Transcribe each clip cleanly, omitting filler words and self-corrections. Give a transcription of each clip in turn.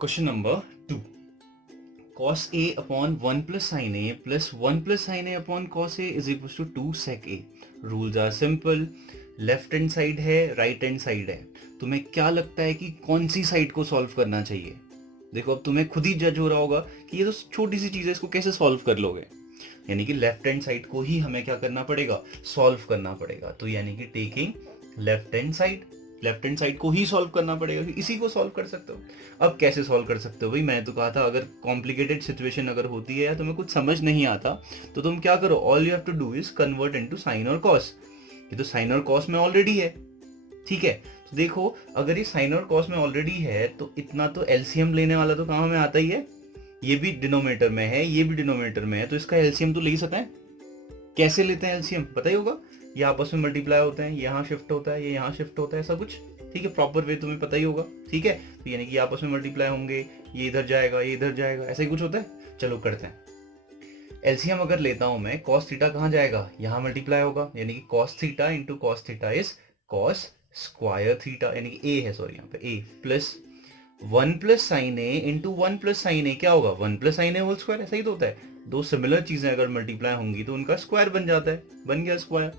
Question number 2, cos a upon 1 plus sin a plus 1 plus sin a upon cos a is equals to 2 sec a. Rules are simple, left hand side है, right hand side है, तुम्हें क्या लगता है कि कौन सी side को solve करना चाहिए? देखो अब तुम्हें खुद ही जज हो रहा होगा कि ये तो छोटी सी चीज है, इसको कैसे सॉल्व कर लोगे। यानी कि लेफ्ट हैंड साइड को ही हमें क्या करना पड़ेगा, सॉल्व करना पड़ेगा। तो यानी कि टेकिंग लेफ्ट हैंड साइड को ही सॉल्व करना पड़ेगा, इसी को सॉल्व कर सकते हो। अब कैसे सॉल्व कर सकते हो भाई, मैं तो कहा था अगर कॉम्प्लिकेटेड सिचुएशन अगर होती है या तुम्हें कुछ समझ नहीं आता तो तुम क्या करो, all you have to do is convert into sine और कॉस। ये तो साइन और कॉस में ऑलरेडी है, ठीक है। तो देखो अगर ये साइन और कॉस में ऑलरेडी है तो इतना तो एलसीएम लेने वाला तो काम हमें आता ही है। ये भी डिनोमिनेटर में है, ये भी डिनोमिनेटर में है, तो इसका एलसीएम तो ले ही सकते हैं। कैसे लेते हैं एलसीएम पता ही होगा, ये आपस में मल्टीप्लाई होते हैं, यहाँ शिफ्ट होता है, ये यहाँ शिफ्ट होता है, ऐसा कुछ, ठीक है। प्रॉपर वे तुम्हें पता ही होगा, ठीक है। तो यानी कि आपस में मल्टीप्लाई होंगे, ये इधर जाएगा, ये इधर जाएगा, ऐसा ही कुछ होता है। चलो करते हैं। एलसीएम अगर लेता हूं मैं, कॉस थीटा कहाँ जाएगा, यहाँ मल्टीप्लाई होगा, यानी कि cos theta into cos theta is cos square theta, यानी कि ए है, सॉरी यहाँ पे ए, plus 1 plus sine A into 1 plus sine ए क्या होगा, 1 plus sine A whole square, ऐसा ही तो होता है। दो सिमिलर चीजें अगर मल्टीप्लाई होंगी तो उनका स्क्वायर बन जाता है, बन गया स्क्वायर,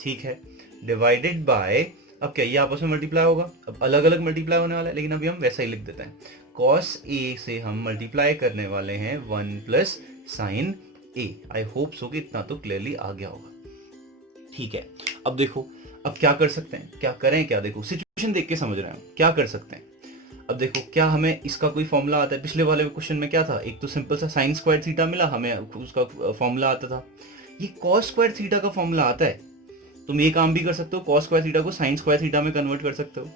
ठीक है। डिवाइडेड बाय, अब क्या ये आपस में मल्टीप्लाई होगा, अब अलग अलग मल्टीप्लाई होने वाला है, लेकिन अभी हम वैसा ही लिख देते हैं। कॉस ए से हम मल्टीप्लाई करने वाले हैं 1 plus sine A. I hope so कि इतना तो क्लियरली आ गया होगा, ठीक है। अब देखो अब क्या कर सकते हैं, क्या करें, क्या देखो सिचुएशन देख के समझ रहे हैं क्या कर सकते हैं। अब देखो क्या हमें इसका कोई फॉर्मूला आता है, पिछले वाले क्वेश्चन में क्या था, एक तो सिंपल सा साइन स्क्वायर थीटा मिला हमें, उसका फॉर्मूला आता था। ये कॉस स्क्वायर थीटा का फॉर्मूला आता है। तुम ये काम भी कर सकते हो, कॉस स्क्वायर थीटा को साइन स्क्वायर थीटा में कन्वर्ट कर सकते हो,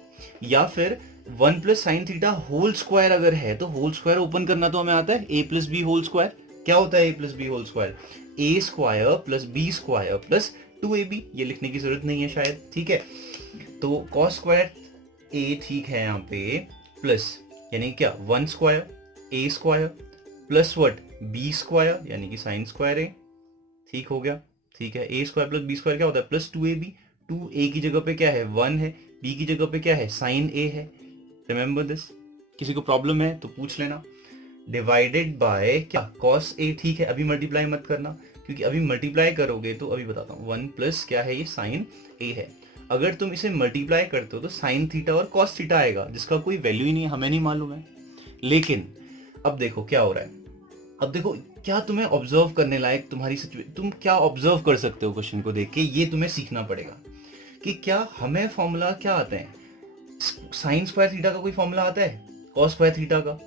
या फिर 1 plus sine theta whole square अगर है तो होल स्क्वायर ओपन करना तो हमें आता है, A plus B whole square. क्या होता है A plus B whole square, A square plus B square plus 2ab। ये लिखने की जरूरत नहीं है शायद, ठीक है। तो कॉस स्क्वायर ए ठीक है यहाँ पे, प्लस यानी क्या 1 square A square plus what B square, यानी कि साइन स्क्वायर ए, ठीक हो गया, ठीक है। A square plus B square क्या होता है, प्लस 2ab। 2a की जगह पे क्या है 1 है, b की जगह पे क्या है साइन a है। रिमेंबर दिस, किसी को प्रॉब्लम है तो पूछ लेना। डिवाइडेड बाय क्या कॉस a, ठीक है। अभी मल्टीप्लाई मत करना क्योंकि अभी मल्टीप्लाई करोगे तो अभी बताता हूँ, 1 प्लस क्या है ये साइन a है। अगर तुम इसे मल्टीप्लाई करते हो तो साइन थीटा और कॉस थीटा आएगा, जिसका कोई वैल्यू ही नहीं है, हमें नहीं मालूम है। लेकिन अब देखो क्या हो रहा है, अब देखो क्या तुम्हें ऑब्जर्व करने लायक तुम्हारी सिचुएशन, तुम क्या ऑब्जर्व कर सकते हो क्वेश्चन को देख के, ये तुम्हें सीखना पड़ेगा कि क्या हमें फॉर्मूला क्या आते हैं। साइन स्क्वायर थीटा का कोई फॉर्मूला आता है, कॉस स्क्वायर थीटा का,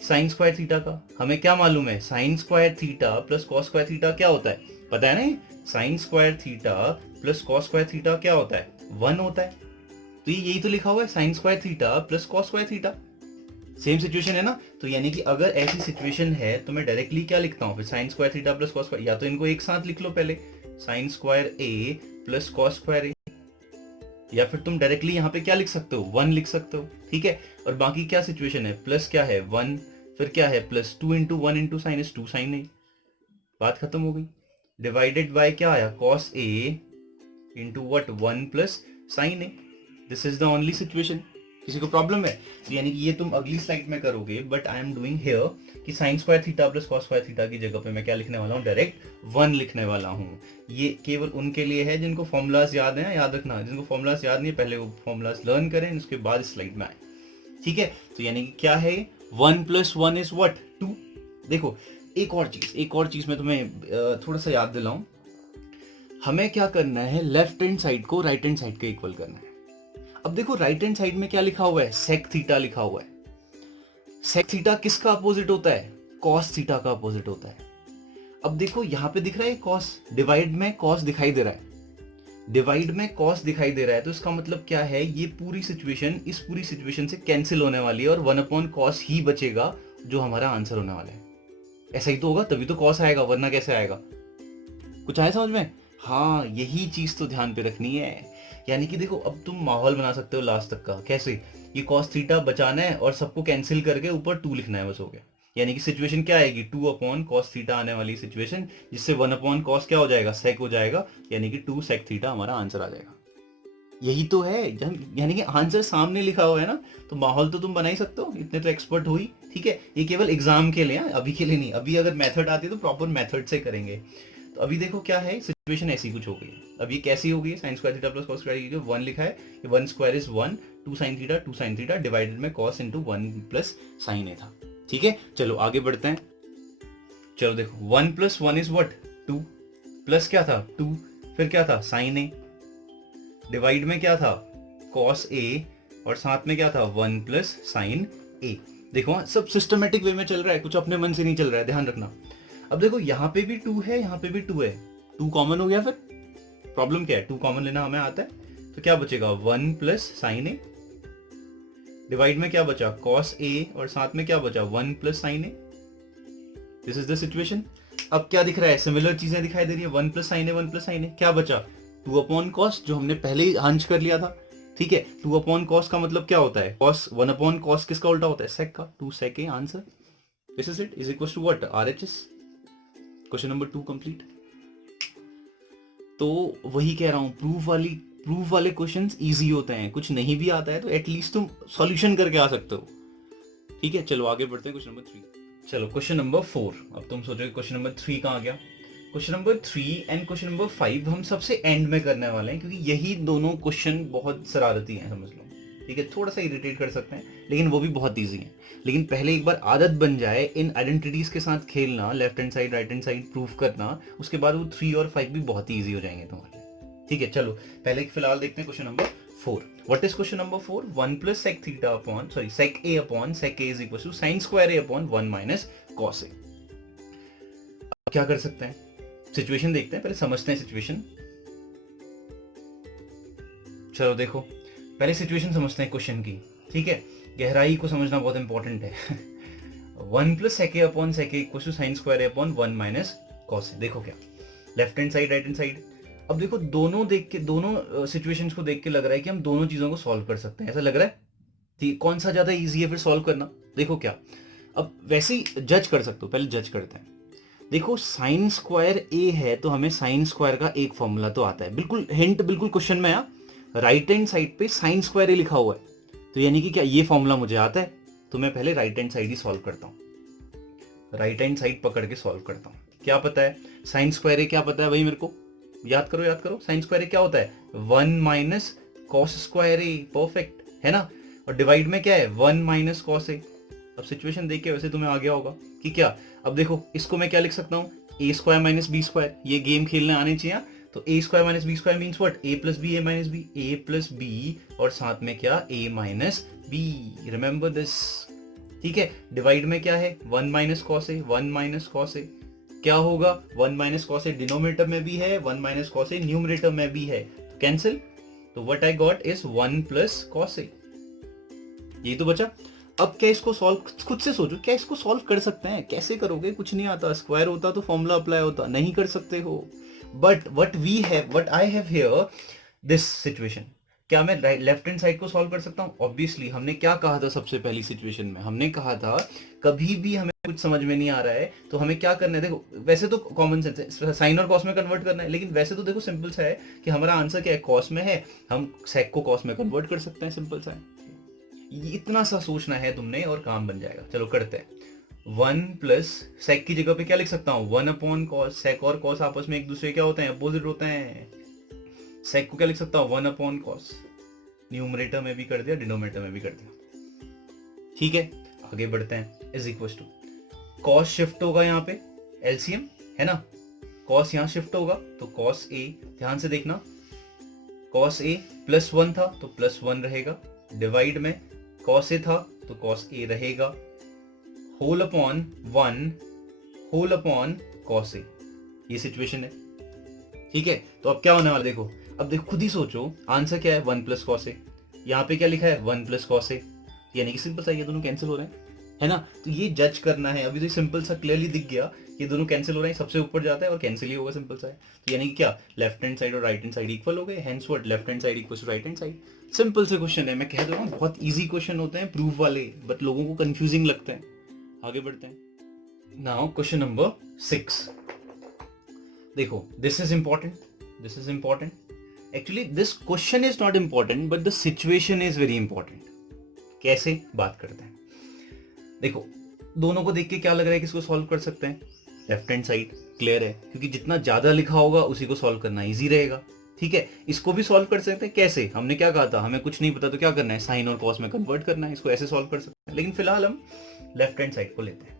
साइन स्क्वायर थीटा का हमें क्या मालूम है, sign square theta plus cos square theta क्या होता है, पता है ना। Sign square theta plus cos square theta क्या होता है, 1 होता है। तो यही तो लिखा हुआ है, sign square theta plus cos square theta. Same situation है ना। तो यानी कि अगर ऐसी सिचुएशन है तो मैं डायरेक्टली क्या लिखता हूँ फिर, sign square theta plus cos square, या तो इनको एक साथ लिख लो पहले, sine square A plus cos square ए, या फिर तुम डायरेक्टली यहाँ पे क्या लिख सकते हो 1 लिख सकते हो, ठीक है। और बाकी क्या सिचुएशन है, प्लस क्या है 1, फिर क्या है plus 2 into 1 into sine is 2 sine A, बात खत्म हो गई। डिवाइडेड बाय क्या आया cos A into what 1 plus sine A. This is the only situation. किसी को प्रॉब्लम है तो यानी कि ये तुम अगली स्लाइड में करोगे, but I am doing here कि sine square theta plus cos square theta की जगह पे मैं क्या लिखने वाला हूँ, डायरेक्ट 1 लिखने वाला हूँ। ये केवल उनके लिए है जिनको फॉर्मूलाज याद हैं, याद रखना, जिनको फॉर्मूलाज याद नहीं है पहले वो फॉर्मूलाज लर्न करें, उसके बाद स्लाइड में आए, ठीक है। तो यानी कि क्या है 1 प्लस 1 इज व्हाट 2। देखो एक और चीज मैं तुम्हें थोड़ा सा याद दिलाऊं, हमें क्या करना है, लेफ्ट हैंड साइड को राइट हैंड साइड के इक्वल करना है। अब देखो राइट हैंड साइड में क्या लिखा हुआ है, सेक थीटा लिखा हुआ है। सेक थीटा किसका अपोजिट होता है, कॉस थीटा का अपोजिट होता है। अब देखो यहाँ पे दिख रहा है कॉस, डिवाइड में कॉस दिखाई दे रहा है, डिवाइड में कॉस दिखाई दे रहा है, तो इसका मतलब क्या है, ये पूरी सिचुएशन इस पूरी सिचुएशन से कैंसिल होने वाली है और 1 अपॉन कॉस ही बचेगा जो हमारा आंसर होने वाला है। ऐसा ही तो होगा, तभी तो कॉस आएगा, वरना कैसे आएगा। कुछ आया समझ में, हाँ यही चीज तो ध्यान पे रखनी है। यानी कि देखो अब तुम माहौल बना सकते हो लास्ट तक का, कैसे, ये कॉस थीटा बचाना है और सबको कैंसिल करके ऊपर 2 लिखना है, बस हो गया। यानी कि सिचुएशन क्या आएगी, 2 अपॉन कॉस थीटा आने वाली सिचुएशन, जिससे 1 अपॉन कॉस क्या हो जाएगा, सेक हो जाएगा, यानी कि 2 सेक थीटा हमारा आंसर आ जाएगा। यही तो है, यानी कि आंसर सामने लिखा हुआ है ना, तो माहौल तो तुम बना ही सकते हो, इतने तो एक्सपर्ट हो ही। ठीक है, ये केवल एग्जाम के लिए, अभी के लिए नहीं। अभी अगर मेथड आती है तो प्रॉपर मेथड से करेंगे। तो अभी देखो क्या है, सिचुएशन ऐसी कुछ हो गई है। अब ये कैसी हो गई है, sign square theta plus cos square, जो 1 लिखा है, ये 1 square is 1, 2 sin theta divided में कॉस इंटू 1 प्लस साइन ए था। ठीक है, चलो आगे बढ़ते हैं। चलो देखो 1 प्लस 1 इज व्हाट, 2, प्लस क्या था 2, फिर क्या था साइन ए, डिवाइड में क्या था कॉस ए, और साथ में क्या था 1 प्लस साइन ए। देखो सब सिस्टमेटिक वे में चल रहा है, कुछ अपने मन से नहीं चल रहा है, ध्यान रखना। अब देखो यहाँ पे भी 2 है, यहाँ पे भी 2 है, 2 कॉमन हो गया, फिर प्रॉब्लम क्या है, 2 कॉमन लेना हमें आता है, तो क्या बचेगा 1 प्लस साइन ए, डिवाइड में क्या बचा कॉस ए, और साथ में क्या बचा 1 plus sine A. This is the situation. अब क्या दिख रहा है, सिमिलर चीजें दिखाई दे रही है, 1 plus sine A, 1 plus sine ए, क्या बचा 2 अपॉन कॉस, जो हमने पहले ही हंच कर लिया था। ठीक है, 2 अपॉन कॉस का मतलब क्या होता है, कॉस 1 अपॉन कॉस किसका उल्टा होता है, सेक का, 2 sec A answer. This is it, is equal to what, RHS. Question number 2 complete. तो वही कह रहा हूं, प्रूफ वाले क्वेश्चंस इजी होते हैं, कुछ नहीं भी आता है तो एटलीस्ट तुम सॉल्यूशन करके आ सकते हो। ठीक है, चलो आगे बढ़ते हैं, क्वेश्चन नंबर 3। चलो क्वेश्चन नंबर 4। अब तुम सोचोगे क्वेश्चन नंबर 3 कहाँ गया। Question number 3 and question number 5 हम सबसे एंड में करने वाले हैं, क्योंकि यही दोनों क्वेश्चन बहुत शरारती हैं, समझ लो। ठीक है, थोड़ा सा इरिटेट कर सकते हैं, लेकिन वो भी बहुत ईजी है। लेकिन पहले एक बार आदत बन जाए इन आइडेंटिटीज के साथ खेलना, left hand side right hand side proof करना, उसके बाद वो 3 और 5 भी बहुत ईजी हो जाएंगे तुम्हारे लिए। ठीक है, चलो पहले फिलहाल देखते हैं question number 4। What is question number 4? 1 plus sec theta upon, sorry, sec a upon sec a is equal to sin square a upon 1 minus cos a. अब क्या कर सकते हैं, सिचुएशन देखते हैं, पहले समझते हैं सिचुएशन। चलो देखो, पहले सिचुएशन समझते हैं क्वेश्चन की। ठीक है, गहराई को समझना बहुत इंपॉर्टेंट है। 1 plus sec a upon sec a equals to sin square a upon 1 minus cos a। देखो क्या, left hand side right hand side. अब देखो दोनों देख के, दोनों सिचुएशंस को देख के लग रहा है कि हम दोनों चीजों को सॉल्व कर सकते हैं, ऐसा लग रहा है। ठीक, कौन सा ज्यादा इजी है फिर सॉल्व करना, देखो क्या। अब वैसे ही जज कर सकते हो, पहले जज करते हैं। देखो साइन स्क्वायर ए है, तो हमें साइन स्क्वायर का एक फॉर्मूला तो आता है, बिल्कुल हिंट, बिल्कुल क्वेश्चन में राइट हैंड साइड पे साइन स्क्वायर ए लिखा हुआ है, तो यानी कि क्या ये फॉर्मूला मुझे आता है, तो मैं पहले राइट हैंड साइड ही सॉल्व करता हूं, राइट हैंड साइड पकड़ के सॉल्व करता हूं। क्या पता है, साइन स्क्वायर ए क्या पता है, वही मेरे को याद करो, साइन स्क्वायर ए क्या होता है 1 माइनस कॉस स्क्वायर ए, परफेक्ट है ना। और डिवाइड में क्या है 1 माइनस कॉस ए। अब सिचुएशन देख के वैसे तुम्हें आ गया होगा कि क्या, अब देखो इसको मैं क्या लिख सकता हूँ, A square minus B square, ये गेम खेलने आने चाहिए। तो A square minus B square means what, A plus B, A minus B, A plus B, और साथ में क्या A minus B, remember this. ठीक है, डिवाइड में क्या है 1 minus cos A, 1 minus cos A, क्या होगा 1 माइनस कॉस ए डिनोमिनेटर में भी है, 1 माइनस कॉस ए न्यूमरेटर में भी है, तो कैंसिल। तो what I got is 1 plus cos A, यही तो बचा। अब क्या इसको सॉल्व, खुद से सोचो, क्या इसको सॉल्व कर सकते हैं, कैसे करोगे, कुछ नहीं आता, स्क्वायर होता तो फॉर्मूला अप्लाई होता, नहीं कर सकते हो। But what I have here this situation, क्या मैं लेफ्ट हैंड साइड को सॉल्व कर सकता हूँ, ऑब्वियसली। हमने क्या कहा था सबसे पहली सिचुएशन में, हमने कहा था कभी भी हमें कुछ समझ में नहीं आ रहा है तो हमें क्या करना है, देखो वैसे तो कॉमन सेंस है, साइन और कॉस में कन्वर्ट करना है, लेकिन वैसे तो देखो सिंपल सा है कि हमारा आंसर क्या है, कॉस में है, हम सेक को कॉस में कन्वर्ट कर सकते हैं, सिंपल सा है। इतना सा सोचना है तुमने और काम बन जाएगा। चलो करते हैं। 1 प्लस सेक की जगह पे क्या लिख सकता हूँ, 1 अपॉन कॉस। सेक और कॉस आपस में एक दूसरे क्या होते हैं, अपोजिट होते हैं। सेक को क्या लिख सकता हूँ, 1 अपॉन कॉस, न्यूमरेटर में भी कर दिया, डिनोमिनेटर में भी कर दिया। ठीक है, आगे बढ़ते हैं। Is equal to cos shift होगा यहाँ पे, एलसीएम है ना, कॉस यहाँ शिफ्ट होगा तो कॉस ए, ध्यान से देखना, कॉस ए प्लस 1 था तो प्लस 1 रहेगा, डिवाइड में कॉस ए था तो कॉस ए रहेगा, whole upon 1 whole upon cos A, ये सिचुएशन है। ठीक है, तो अब क्या होने वाला देखो, अब देखो खुद ही सोचो, आंसर क्या है 1 प्लस कॉस ए, यहाँ पे क्या लिखा है 1 प्लस कॉस ए, यानी कि सिंपल सा ये दोनों कैंसिल हो रहे हैं, है ना। तो ये जज करना है, अभी तो सिंपल सा क्लियरली दिख गया, ये दोनों कैंसिल हो रहे हैं, सबसे ऊपर जाता है और कैंसिल ही होगा, सिंपल सा है। तो यानी कि क्या, लेफ्ट हैंड साइड और राइट हैंड साइड इक्वल हो गए, hence what, left hand side equals to right hand side. Simple से क्वेश्चन है, मैं कह रहा हूँ बहुत इजी क्वेश्चन होते हैं प्रूफ वाले, बट लोगों को कंफ्यूजिंग लगते हैं। आगे बढ़ते हैं। नाउ क्वेश्चन नंबर 6 देखो, this is important, actually this question is not important but the situation is very important. कैसे बात करते हैं, देखो दोनों को देख के क्या लग रहा है कि इसको सॉल्व कर सकते हैं. लेफ्ट हैंड साइड क्लियर है, क्योंकि जितना ज्यादा लिखा होगा उसी को सॉल्व करना इजी रहेगा. ठीक है, इसको भी सॉल्व कर सकते हैं. कैसे, हमने क्या कहा था, हमें कुछ नहीं पता तो क्या करना है, साइन और कॉस में कन्वर्ट करना है. इसको ऐसे सॉल्व कर सकते हैं, लेकिन फिलहाल हम लेफ्ट हैंड साइड को लेते हैं.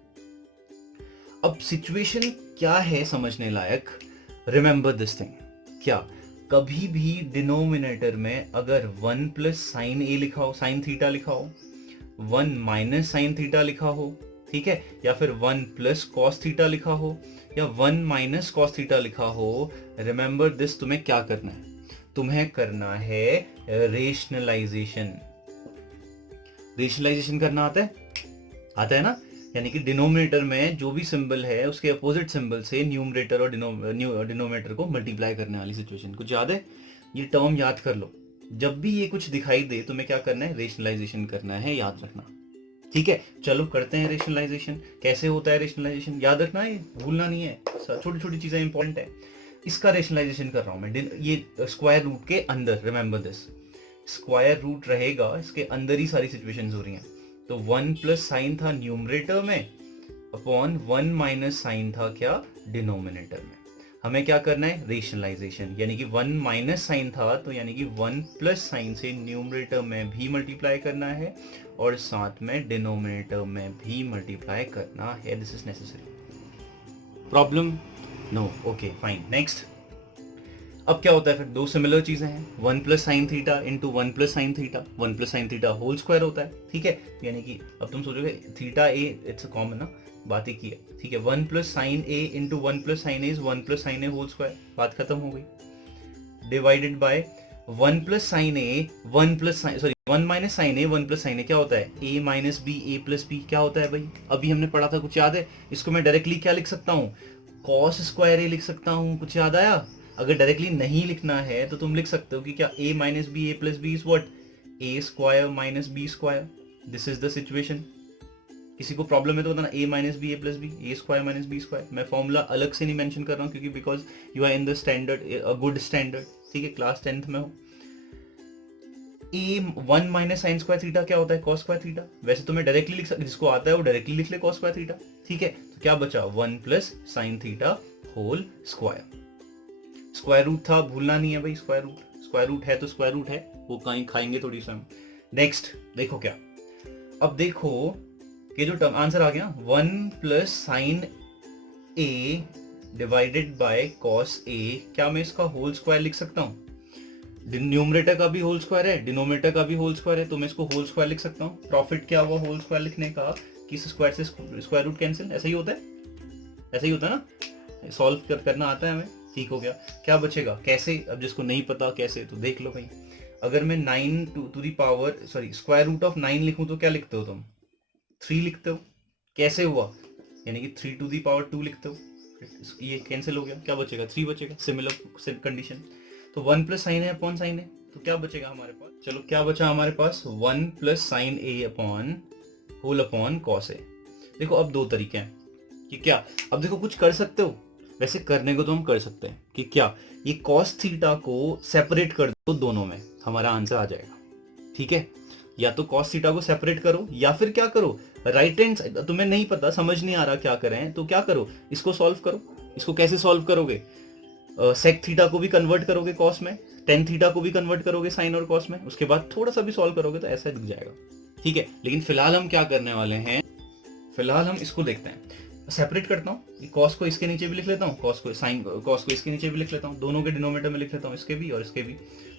अब सिचुएशन क्या है समझने लायक. रिमेंबर दिस थिंग, क्या कभी भी डिनोमिनेटर में अगर 1 प्लस साइन ए लिखा हो, साइन थीटा लिखा हो, 1 माइनस साइन थीटा लिखा हो, ठीक है, या फिर 1 प्लस कॉस थीटा लिखा हो, या 1 माइनस कॉस थीटा लिखा हो, रिमेंबर दिस, तुम्हें क्या करना है, तुम्हें करना है रेशनलाइजेशन. रेशनलाइजेशन करना आता है ना, यानी कि डिनोमिनेटर में जो भी सिंबल है उसके अपोजिट सिंबल से न्यूमरेटर और डिनोमिनेटर को मल्टीप्लाई करने वाली सिचुएशन. कुछ याद है, ये टर्म याद कर लो. जब भी ये कुछ दिखाई दे तुम्हें क्या करना है, रेशनलाइजेशन करना है, याद रखना. ठीक है, चलो करते हैं रेशनलाइजेशन. कैसे होता है रेशनलाइजेशन, याद रखना है, भूलना नहीं है, छोटी छोटी चीजें इंपॉर्टेंट है. इसका रेशनलाइजेशन कर रहा हूं मैं, ये स्क्वायर रूट के अंदर, रिमेंबर दिस, स्क्वायर रूट रहेगा, इसके अंदर ही सारी सिचुएशंस हो रही हैं. तो 1 प्लस साइन था न्यूमरेटर में अपॉन 1 माइनस साइन था क्या, डिनोमिनेटर में. हमें क्या करना है, रेशनलाइजेशन, यानी कि 1 माइनस साइन था तो यानी कि 1 प्लस साइन से न्यूमरेटर में भी मल्टीप्लाई करना है और साथ में डिनोमिनेटर में भी मल्टीप्लाई करना है. This is necessary. Problem, no, okay fine. Next, अब क्या होता है फिर, दो सिमिलर चीजें हैं, 1 plus sine theta into 1 plus sine theta, 1 plus sine theta whole square होता है. ठीक है, यानी कि अब तुम सोचोगे theta A, it's a common ना, बात ही की है. ठीक है, 1 plus sine A into 1 plus sine A is 1 plus sine A whole square, बात खत्म हो गई. Divided by 1 plus sine A 1 plus sine, sorry 1 minus sign A 1 plus sine ए क्या होता है, ए minus B A plus B. क्या होता है भाई, अभी हमने पढ़ा था, कुछ याद है. इसको मैं डायरेक्टली क्या लिख सकता हूँ, कॉस स्क्वायर ए लिख सकता हूँ. कुछ याद आया. अगर डायरेक्टली नहीं लिखना है तो तुम लिख सकते हो कि क्या a minus B A plus B is what, A square minus B square. This is the situation. किसी को प्रॉब्लम है तो बताना, a minus B A plus B, A square minus B square. मैं फॉर्मूला अलग से नहीं मेंशन कर रहा हूँ क्योंकि because you are in the standard, a good standard. ठीक है, क्लास 10th में हो. a 1 minus sine square theta क्या होता है, कॉस स्क्वायर थीटा. वैसे तो मैं डायरेक्टली लिख सकता, जिसको आता है वो डायरेक्टली लिख ले कॉस स्क्वायर थीटा. ठीक है, तो क्या बचा, 1 plus sine theta whole square. Square root था, भूलना नहीं है भाई, स्क्वायर रूट है तो स्क्वायर रूट है, वो कहीं खाएंगे थोड़ी सा. नेक्स्ट देखो क्या, अब देखो कि जो टर्म आंसर आ गया 1 plus sine A divided by cos A, क्या मैं इसका होल स्क्वायर लिख सकता हूँ. न्यूमरेटर का भी होल स्क्वायर है, डिनोमिनेटर का भी होल स्क्वायर है, तो मैं इसको होल स्क्वायर लिख सकता हूँ. प्रॉफिट क्या हुआ होल स्क्वायर लिखने का, कि इस स्क्वायर से स्क्वायर रूट कैंसिल. ऐसा ही होता है, ऐसा ही होता है ना, सॉल्व करना आता है हमें. ठीक हो गया, क्या बचेगा, कैसे, अब जिसको नहीं पता कैसे तो देख लो भाई. अगर मैं 9 to the power, sorry square root of 9 लिखूं तो क्या लिखते हो तुम, 3 लिखते हो. कैसे हुआ, यानी कि 3 टू दी पावर 2 लिखते हो. ये कैंसिल हो गया, क्या बचेगा, 3 बचेगा. Similar condition. तो 1 प्लस साइन ए अपॉन साइन ए, तो क्या बचेगा हमारे पास, चलो क्या बचा हमारे पास, 1 प्लस साइन ए अपॉन होल अपॉन कॉस ए. देखो अब दो तरीके हैं कि क्या, अब देखो कुछ कर सकते हो. वैसे करने को तो हम कर सकते हैं कि क्या, ये कॉस थीटा को सेपरेट कर दो दोनों में, हमारा आंसर आ जाएगा. ठीक है, या तो कॉस थीटा को सेपरेट करो या फिर क्या करो, राइट हैंड साइड, तुम्हें नहीं पता, समझ नहीं आ रहा क्या करें, तो क्या करो, इसको सॉल्व करो. इसको कैसे सॉल्व करोगे, सेक थीटा को भी कन्वर्ट करोगे कॉस में, टेन थीटा को भी कन्वर्ट करोगे साइन और कॉस में, उसके बाद थोड़ा सा भी सॉल्व करोगे तो ऐसा दिख जाएगा. ठीक है, लेकिन फिलहाल हम क्या करने वाले हैं, फिलहाल हम इसको देखते हैं. सेपरेट करता हूँ, कॉस को इसके नीचे भी लिख लेता हूँ, कॉस को साइन, कॉस को इसके नीचे भी लिख लेता हूँ, दोनों के डिनोमिनेटर में लिख लेता हूँ, इसके भी और इसके भी.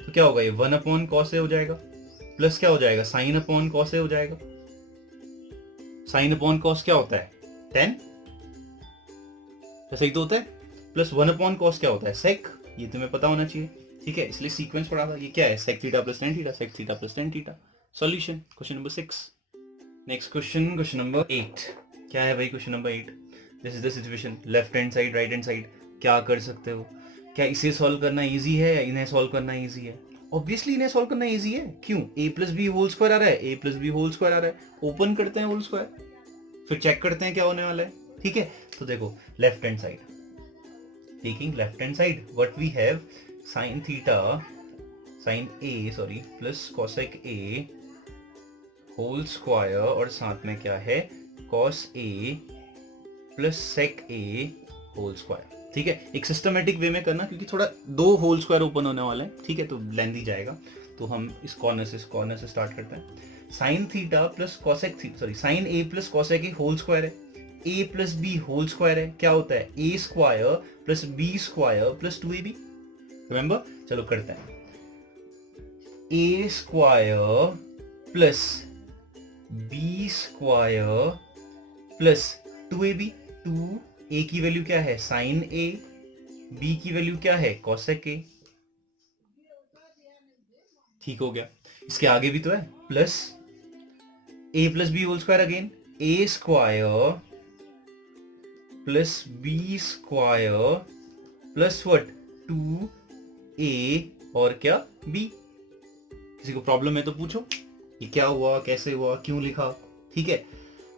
तो क्या होगा, ये 1 अपॉन कॉस ए हो जाएगा, प्लस क्या हो जाएगा, साइन अपॉन कॉस ए हो जाएगा. साइन अपॉन कॉस क्या होता है, 10, ऐसा ही तो होता है. प्लस 1 अपॉन कॉस क्या होता है, सेक, ये तुम्हें पता होना चाहिए. ठीक है, इसलिए सीक्वेंस पढ़ा था. ये क्या है, sec theta plus tan theta, sec theta plus tan theta. Solution, question number 6. Next question, question number 8. क्या है भाई question number 8, this is the situation, left hand side right hand side, क्या कर सकते हो. क्या इसे सॉल्व करना इजी है या इन्हें सॉल्व करना इजी है. ऑब्वियसली इन्हें सॉल्व करना इजी है. क्यों, a plus B whole square आ रहा है, a plus B whole square आ रहा है, ओपन करते हैं होल स्क्वायर, फिर चेक करते हैं क्या होने वाला है. ठीक है, तो देखो left hand side, taking left hand side, what we have, sine theta plus cosec A whole square और साथ में क्या है cos A plus sec A whole square. ठीक है, एक सिस्टमेटिक वे में करना क्योंकि थोड़ा दो होल स्क्वायर ओपन होने वाले हैं, ठीक है, तो लेंथी जाएगा। तो हम इस कॉर्नर से स्टार्ट करते हैं। Sine theta plus cosec sine A plus cosec A whole square है, A plus B whole square है, क्या होता है A square plus B square plus 2ab। Remember, चलो करते हैं। A square plus B square plus 2ab। 2a की value क्या है साइन ए, b की वैल्यू क्या है कॉसेक ए। ठीक हो गया। इसके आगे भी तो है plus a plus B whole square, again A square plus B square plus what 2a और क्या b। किसी को प्रॉब्लम है तो पूछो, ये क्या हुआ, कैसे हुआ, क्यों लिखा। ठीक है,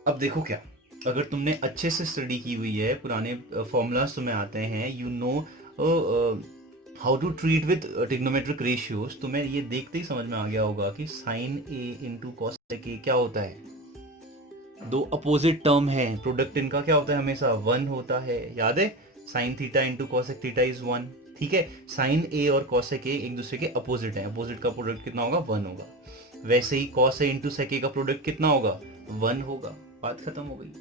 अब देखो क्या, अगर तुमने अच्छे से स्टडी की हुई है, पुराने फॉर्मूलाज तुम्हें आते हैं, you know how to treat with trigonometric ratios, तुम्हें ये देखते ही समझ में आ गया होगा कि sine A into cosec A क्या होता है, दो अपोजिट टर्म है, प्रोडक्ट इनका क्या होता है हमेशा 1 होता है। याद है, sign theta into cosec theta is 1। ठीक है, साइन ए और कॉसेक ए एक दूसरे के अपोजिट है, अपोजिट का प्रोडक्ट कितना होगा 1 होगा। वैसे ही कॉस ए इंटू सेक ए का प्रोडक्ट कितना होगा 1 होगा। बात खत्म हो गई।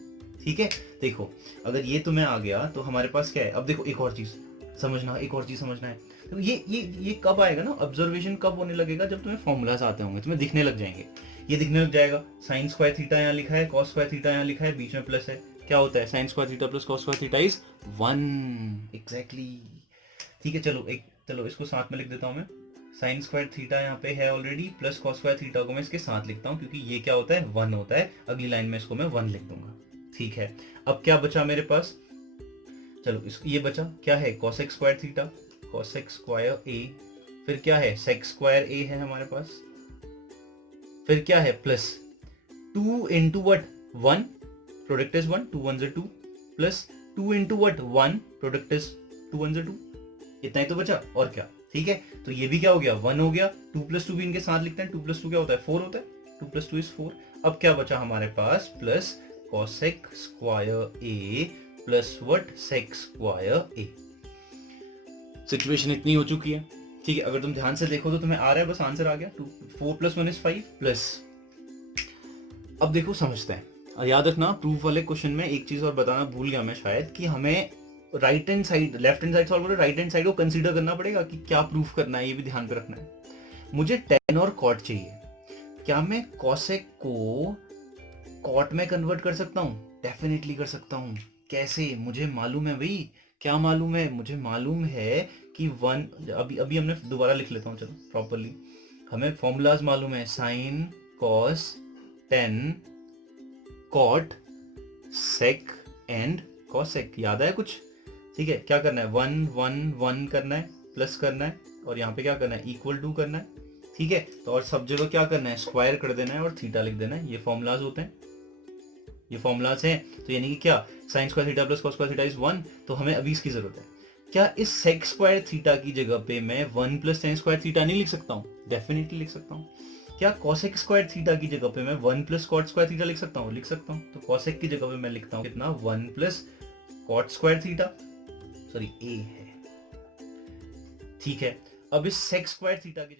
ठीक है, देखो अगर ये तुम्हें आ गया तो हमारे पास क्या है। अब देखो एक और चीज समझना है, तो ये कब आएगा ना, ऑब्जर्वेशन कब होने लगेगा, जब तुम्हें फॉर्मूलाज आते होंगे, तुम्हें दिखने लग जाएंगे। ये दिखने लग जाएगा, साइन स्क्वायर थीटा यहाँ लिखा है, कॉस स्क्वायर थीटा यहाँ लिखा है, बीच में प्लस है, क्या होता है sign square theta plus cos square theta is 1 exactly. ठीक है, चलो इसको साथ में लिख देता हूँ मैं। साइन स्क्वायर थीटा यहाँ पे है already, plus cos square theta को मैं इसके साथ लिखता हूँ क्योंकि ये क्या होता है 1 होता है। अगली लाइन में इसको मैं 1 लिख दूंगा। ठीक है, अब क्या बचा मेरे पास, चलो ये बचा क्या है cosec square theta, cosec square A, फिर क्या है सेक स्क्वायर ए है हमारे पास, फिर क्या है plus 2 into what 1, product is 1, 2 1 2, plus 2 into what 1, product is 2 1 2। इतना ही तो बचा और क्या। ठीक है, तो ये भी क्या हो गया 1 हो गया, 2 प्लस 2 भी इनके साथ लिखते हैं, 2 प्लस 2 क्या होता है 4 होता है, 2 प्लस 2 इज 4। अब क्या बचा हमारे पास plus cosec square A plus what sec square A. Situation इतनी हो चुकी है। ठीक है, अगर तुम ध्यान से देखो तो तुम्हें आ रहा है, बस आंसर आ गया 4 + 1 = 5 प्लस। अब देखो समझते हैं, याद रखना प्रूफ वाले क्वेश्चन में एक चीज और बताना भूल गया मैं शायद, कि हमें right hand side left hand side solve करो, राइट हैंड साइड को कंसीडर करना पड़ेगा कि क्या प्रूफ करना है, ये भी ध्यान पे रखना है। मुझे टेन और कॉट चाहिए, क्या मैं कॉसेक को कॉट में कन्वर्ट कर सकता हूँ? डेफिनेटली कर सकता हूँ। कैसे? मुझे मालूम है भाई। क्या मालूम है? मुझे मालूम है कि 1, अभी हमने दोबारा लिख लेता हूँ चलो प्रॉपरली। हमें फॉर्मूलाज मालूम है, sine cos tan cot sec and cosec. याद है कुछ? ठीक है, क्या करना है 1 1 1 करना है, प्लस करना है, और यहाँ पे क्या करना है इक्वल टू करना है। ठीक है, तो और सब जगह क्या करना है स्क्वायर कर देना है और थीटा लिख देना है। ये फॉर्मूलाज होते हैं, ये फॉर्मूलाज हैं। तो यानी कि क्या sign square theta plus cos square theta is 1। तो हमें अभी इसकी जरूरत है। क्या इस सेक स्क्वायर थीटा की जगह पे मैं 1 + tan स्क्वायर थीटा नहीं लिख सकता हूँ? डेफिनेटली लिख सकता हूँ। क्या कॉसेक स्क्वायर थीटा की जगह पे मैं 1 + cot स्क्वायर थीटा लिख सकता हूँ? लिख सकता हूँ। तो कॉसेक की जगह पे मैं लिखता हूँ कितना 1 + cot स्क्वायर थीटा, सॉरी ए है। ठीक है, अब इस सेक स्क्वायर थीटा की